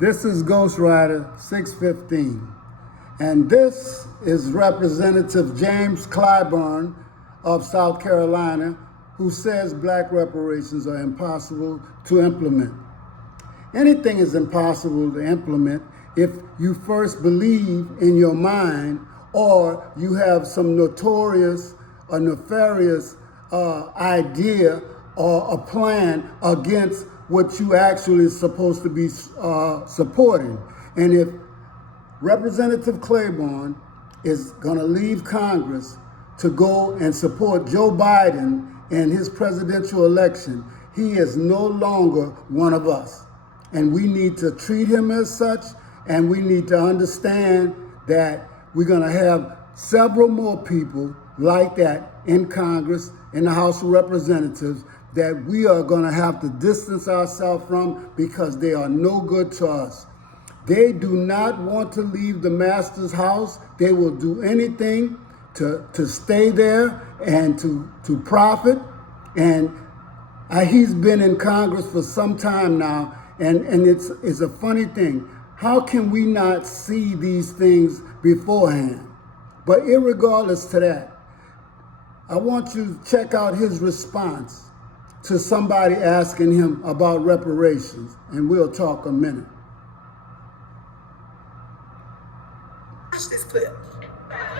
This is Ghost Rider 615, and this is Representative James CLYBURN of South Carolina, who says black reparations are impossible to implement. Anything is impossible to implement if you first believe in your mind or you have some notorious or nefarious idea or a plan against what you actually is supposed to be supporting. And if Representative CLYBURN is gonna leave Congress to go and support Joe Biden in his presidential election, he is no longer one of us. And we need to treat him as such, and we need to understand that we're gonna have several more people like that in Congress, in the House of Representatives, that we are gonna have to distance ourselves from because they are no good to us. They do not want to leave the master's house. They will do anything to stay there and to profit. And he's been in Congress for some time now, and it's a funny thing. How can we not see these things beforehand? But irregardless to that, I want you to check out his response to somebody asking him about reparations, and we'll talk a minute. Watch this clip.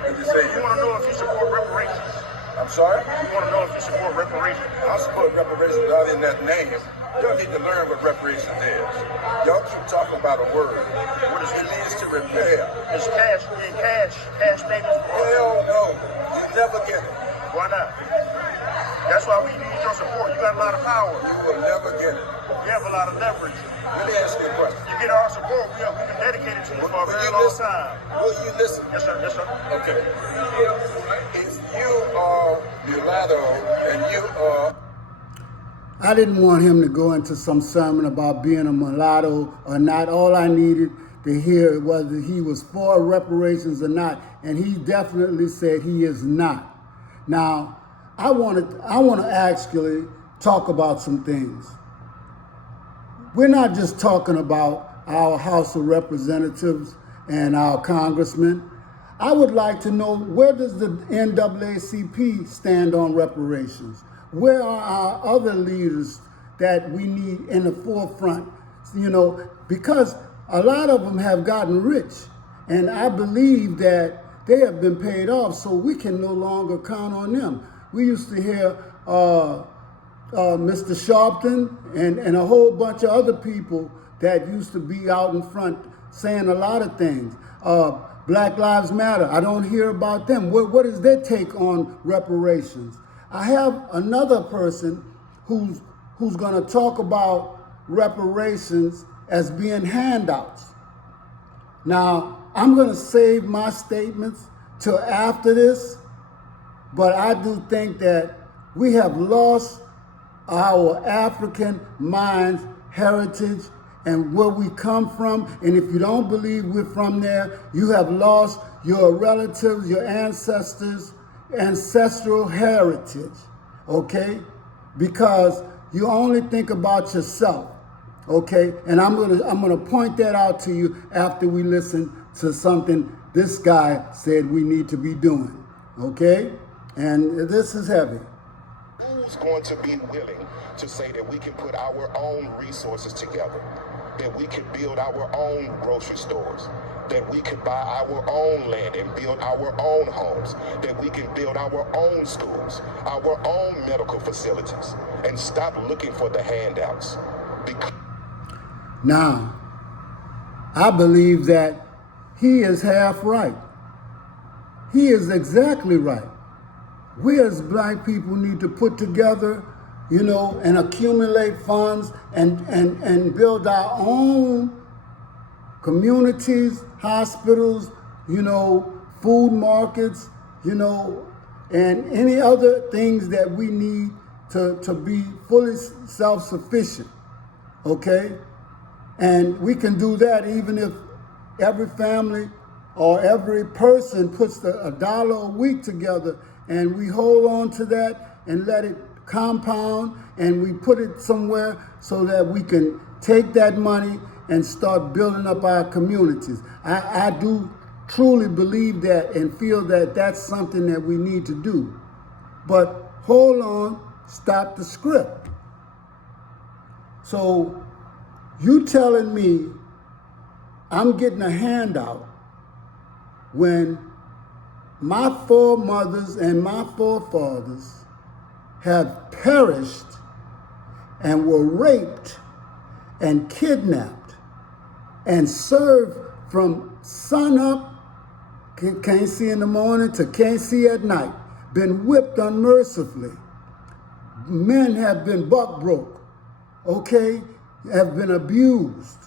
As you say, You want to know if you support reparations? I'm sorry? You want to know if you support reparations? I support reparations other than that name. Y'all need to learn what reparations is. Y'all keep talking about a word. What it means to repair. It's cash payments for us. Hell no. You never get it. Why not? That's why we need your support. You got a lot of power. You will never get it. You have a lot of leverage. Let me ask you a question. You get our support. We've been dedicated to you for a very long time. Will you listen? Yes, sir. Yes, sir. Okay. If you are mulatto and you are... I didn't want him to go into some sermon about being a mulatto or not. All I needed to hear was that he was for reparations or not, and he definitely said he is not. Now, I want to actually talk about some things. We're not just talking about our House of Representatives and our congressmen. I would like to know, where does the NAACP stand on reparations? Where are our other leaders that we need in the forefront? You know, because a lot of them have gotten rich, and I believe that they have been paid off, so we can no longer count on them. We used to hear Mr. Sharpton and a whole bunch of other people that used to be out in front saying a lot of things. Black Lives Matter, I don't hear about them. What is their take on reparations? I have another person who's gonna talk about reparations as being handouts. Now, I'm gonna save my statements till after this, but I do think that we have lost our African minds, heritage, and where we come from. And if you don't believe we're from there, you have lost your relatives, your ancestors, ancestral heritage, okay? Because you only think about yourself, okay? And I'm gonna point that out to you after we listen to something this guy said we need to be doing, okay? And this is heavy. Who's going to be willing to say that we can put our own resources together, that we can build our own grocery stores, that we can buy our own land and build our own homes, that we can build our own schools, our own medical facilities, and stop looking for the handouts? Now, I believe that he is half right. He is exactly right. We as black people need to put together, you know, and accumulate funds and build our own communities, hospitals, you know, food markets, you know, and any other things that we need to be fully self-sufficient, okay? And we can do that even if every family or every person puts $1 a week together, and we hold on to that and let it compound, and we put it somewhere so that we can take that money and start building up our communities. I do truly believe that and feel that that's something that we need to do. But hold on, stop the script. So you telling me I'm getting a handout when my foremothers and my forefathers have perished and were raped and kidnapped and served from sun up, can't see in the morning, to can't see at night, been whipped unmercifully. Men have been buck broke, okay, have been abused.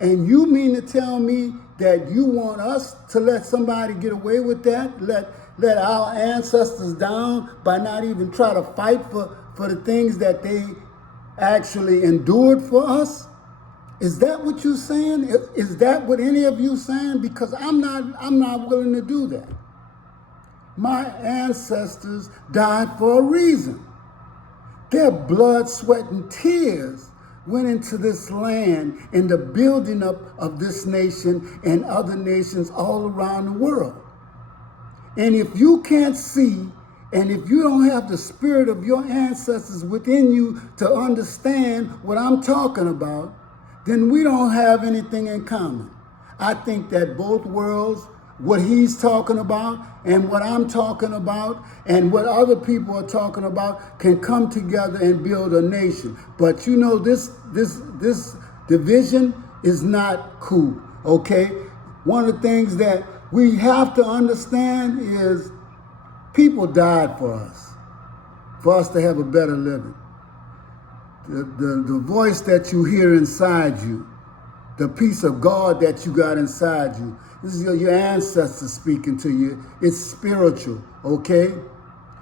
And you mean to tell me that you want us to let somebody get away with that? Let our ancestors down by not even try to fight for the things that they actually endured for us? Is that what you're saying? Is that what any of you saying? Because I'm not willing to do that. My ancestors died for a reason. Their blood, sweat, and tears went into this land in the building up of this nation and other nations all around the world. And if you can't see, and if you don't have the spirit of your ancestors within you to understand what I'm talking about, then we don't have anything in common. I think that both worlds, what he's talking about and what I'm talking about and what other people are talking about, can come together and build a nation. But you know, this division is not cool, okay? One of the things that we have to understand is people died for us to have a better living. The voice that you hear inside you, the peace of God that you got inside you, this is your ancestors speaking to you. It's spiritual, okay?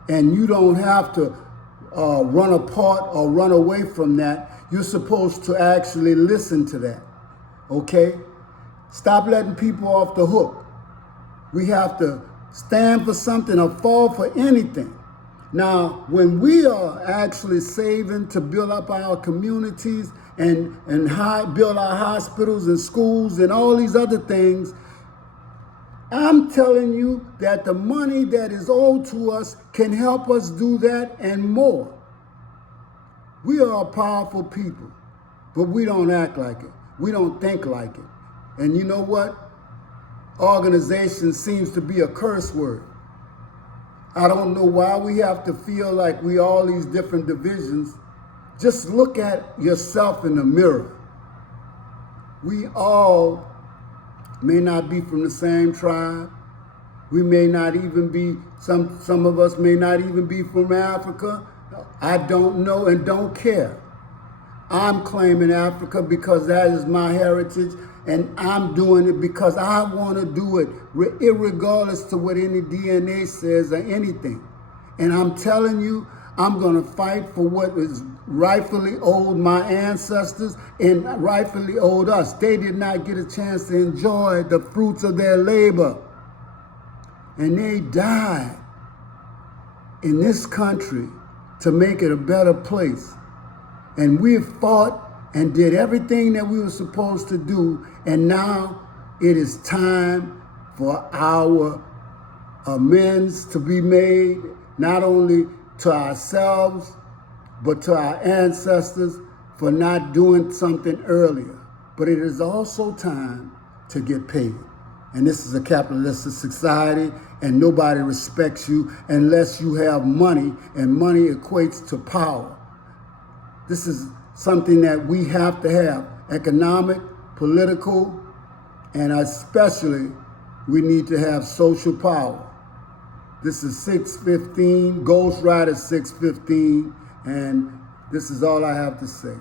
And you don't have to run apart or run away from that. You're supposed to actually listen to that, okay? Stop letting people off the hook. We have to stand for something or fall for anything. Now, when we are actually saving to build up our communities and build our hospitals and schools and all these other things, I'm telling you that the money that is owed to us can help us do that and more. We are a powerful people, but we don't act like it. We don't think like it. And you know what? Organization seems to be a curse word. I don't know why we have to feel like we all these different divisions. Just look at yourself in the mirror. We all may not be from the same tribe. We may not even be, some of us may not even be from Africa. I don't know and don't care. I'm claiming Africa because that is my heritage, and I'm doing it because I want to do it, irregardless to what any DNA says or anything. And I'm telling you, I'm going to fight for what is rightfully owed my ancestors and rightfully owed us. They did not get a chance to enjoy the fruits of their labor. And they died in this country to make it a better place. And we fought and did everything that we were supposed to do. And now it is time for our amends to be made, not only to ourselves, but to our ancestors for not doing something earlier. But it is also time to get paid. And this is a capitalistic society, and nobody respects you unless you have money, and money equates to power. This is something that we have to have, economic, political, and especially we need to have social power. This is 615, Ghost Rider 615, and this is all I have to say.